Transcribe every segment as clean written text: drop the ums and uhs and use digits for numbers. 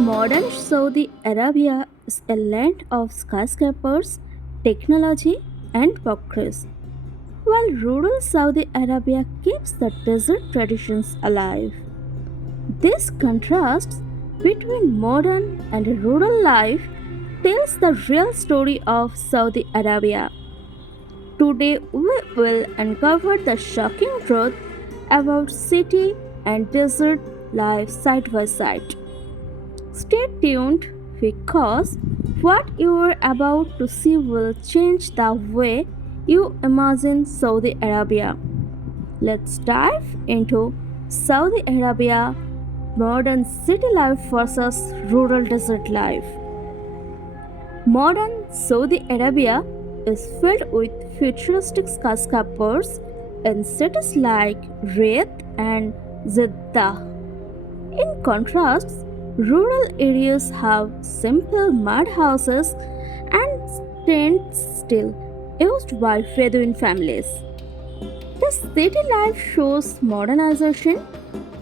Modern Saudi Arabia is a land of skyscrapers, technology, and progress, while rural Saudi Arabia keeps the desert traditions alive. This contrast between modern and rural life tells the real story of Saudi Arabia. Today, we will uncover the shocking truth about city and desert life side by side. Stay tuned because what you are about to see will change the way you imagine Saudi Arabia. Let's dive into Saudi Arabia modern city life versus rural desert life. Modern Saudi Arabia is filled with futuristic skyscrapers in cities like Riyadh and Jeddah. In contrast, rural areas have simple mud houses and tents still used by Bedouin families. The city life shows modernization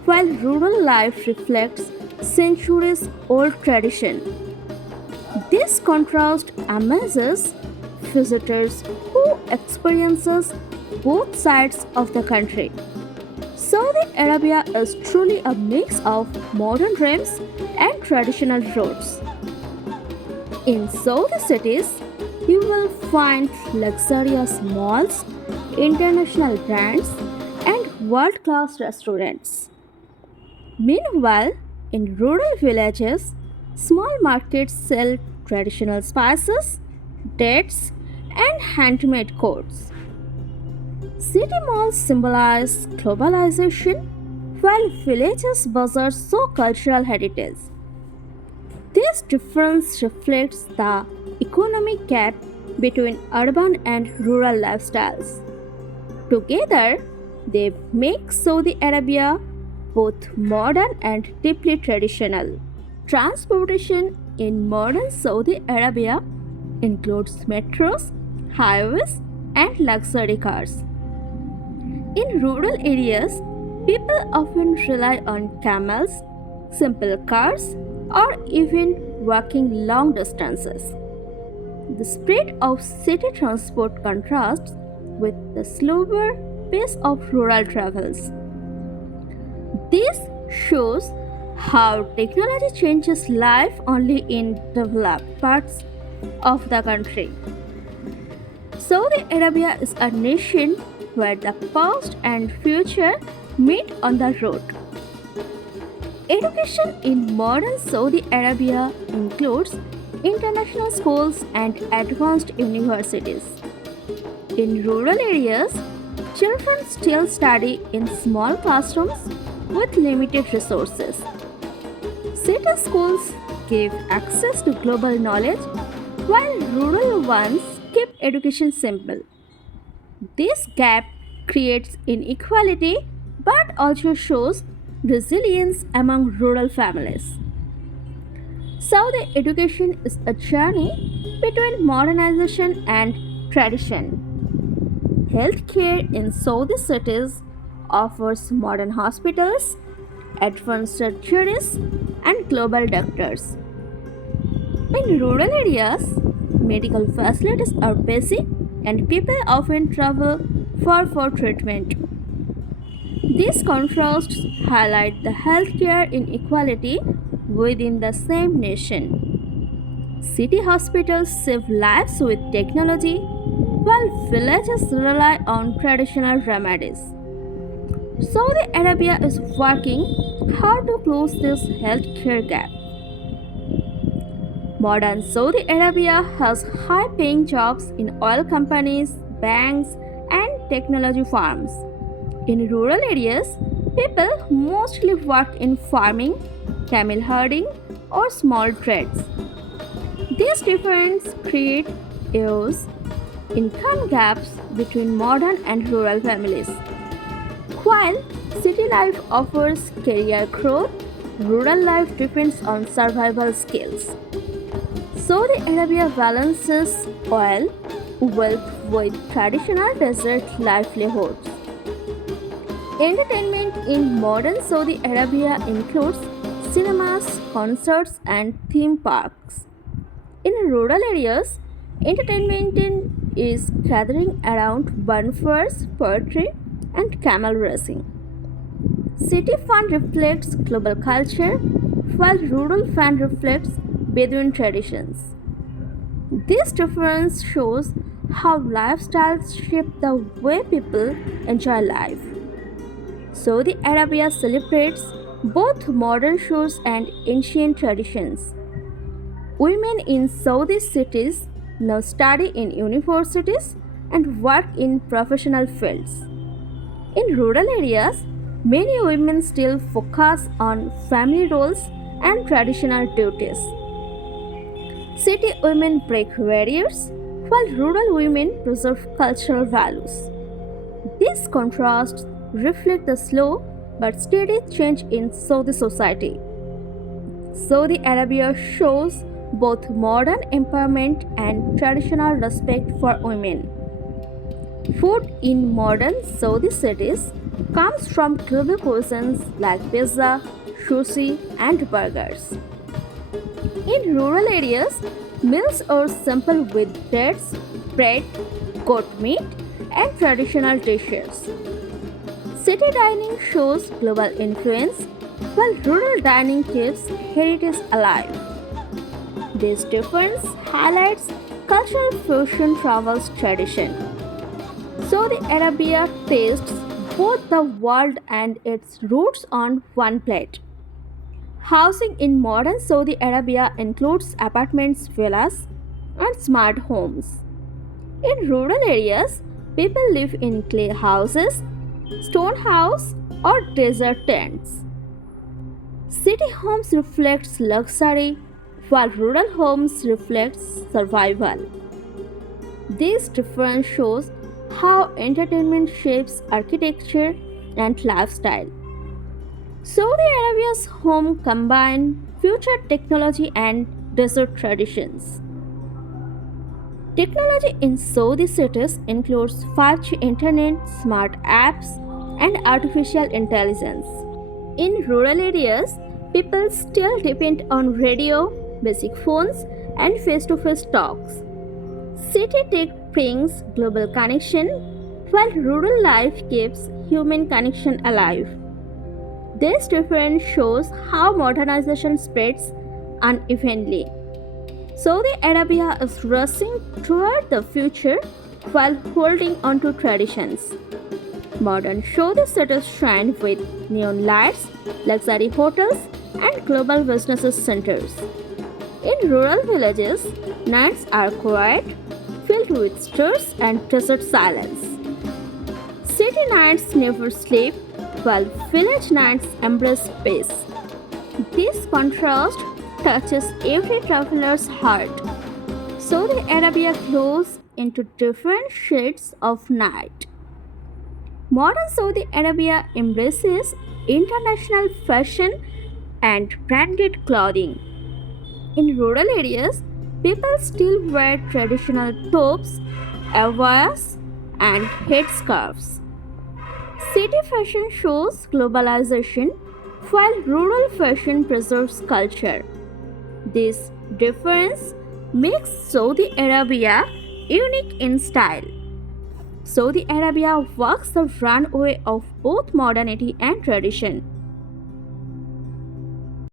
while rural life reflects centuries old tradition. This contrast amazes visitors who experiences both sides of the country. Saudi Arabia is truly a mix of modern dreams and traditional roots. In Saudi cities, you will find luxurious malls, international brands, and world class restaurants. Meanwhile, in rural villages, small markets sell traditional spices, dates, and handmade goods. City malls symbolize globalization, while villages bazaars show cultural heritage. This difference reflects the economic gap between urban and rural lifestyles. Together, they make Saudi Arabia both modern and deeply traditional. Transportation in modern Saudi Arabia includes metros, highways, and luxury cars. In rural areas, people often rely on camels, simple cars, or even walking long distances. The speed of city transport contrasts with the slower pace of rural travels. This shows how technology changes life only in developed parts of the country. Saudi Arabia is a nation where the past and future meet on the road. Education in modern Saudi Arabia includes international schools and advanced universities. In rural areas, children still study in small classrooms with limited resources. City schools give access to global knowledge, while rural ones keep education simple. This gap creates inequality but also shows resilience among rural families. So, the education is a journey between modernization and tradition. Healthcare in Saudi cities offers modern hospitals, advanced surgeries, and global doctors. In rural areas, medical facilities are basic and people often travel far for treatment. These contrasts highlight the healthcare inequality within the same nation. City hospitals save lives with technology, while villages rely on traditional remedies. Saudi Arabia is working hard to close this healthcare gap. Modern Saudi Arabia has high paying jobs in oil companies, banks, and technology firms. In rural areas, people mostly work in farming, camel herding, or small trades. These differences create huge income gaps between modern and rural families. While city life offers career growth, rural life depends on survival skills. Saudi Arabia balances oil wealth with traditional desert livelihoods. Entertainment in modern Saudi Arabia includes cinemas, concerts, and theme parks. In rural areas, entertainment is gathering around bonfires, poetry, and camel racing. City fun reflects global culture, while rural fun reflects Bedouin traditions. This difference shows how lifestyles shape the way people enjoy life. Saudi Arabia celebrates both modern shows and ancient traditions. Women in Saudi cities now study in universities and work in professional fields. In rural areas, many women still focus on family roles and traditional duties. City women break barriers, while rural women preserve cultural values. These contrasts reflect the slow but steady change in Saudi society. Saudi Arabia shows both modern empowerment and traditional respect for women. Food in modern Saudi cities comes from global cuisines like pizza, sushi, and burgers. In rural areas, meals are simple with dates, bread, goat meat, and traditional dishes. City dining shows global influence, while rural dining keeps heritage alive. This difference highlights cultural fusion travels tradition. Saudi Arabia tastes both the world and its roots on one plate. Housing in modern Saudi Arabia includes apartments, villas, and smart homes. In rural areas, people live in clay houses, stone house, or desert tents. City homes reflects luxury, while rural homes reflects survival. This difference shows how entertainment shapes architecture and lifestyle. Saudi Arabia's home combine future technology and desert traditions. Technology in Saudi cities includes 5G internet, smart apps, and artificial intelligence. In rural areas, people still depend on radio, basic phones, and face to face talks. City tech brings global connection, while rural life keeps human connection alive. This difference shows how modernization spreads unevenly. Saudi Arabia is rushing toward the future while holding on to traditions. Modern Saudi cities shine with neon lights, luxury hotels, and global business centers. In rural villages, nights are quiet, filled with stars and desert silence. City nights never sleep, while village nights embrace peace. This contrast touches every traveler's heart. Saudi Arabia glows into different shades of night. Modern Saudi Arabia embraces international fashion and branded clothing. In rural areas, people still wear traditional tops, abayas, and headscarves. City fashion shows globalization, while rural fashion preserves culture. This difference makes Saudi Arabia unique in style. Saudi Arabia walks the runway of both modernity and tradition.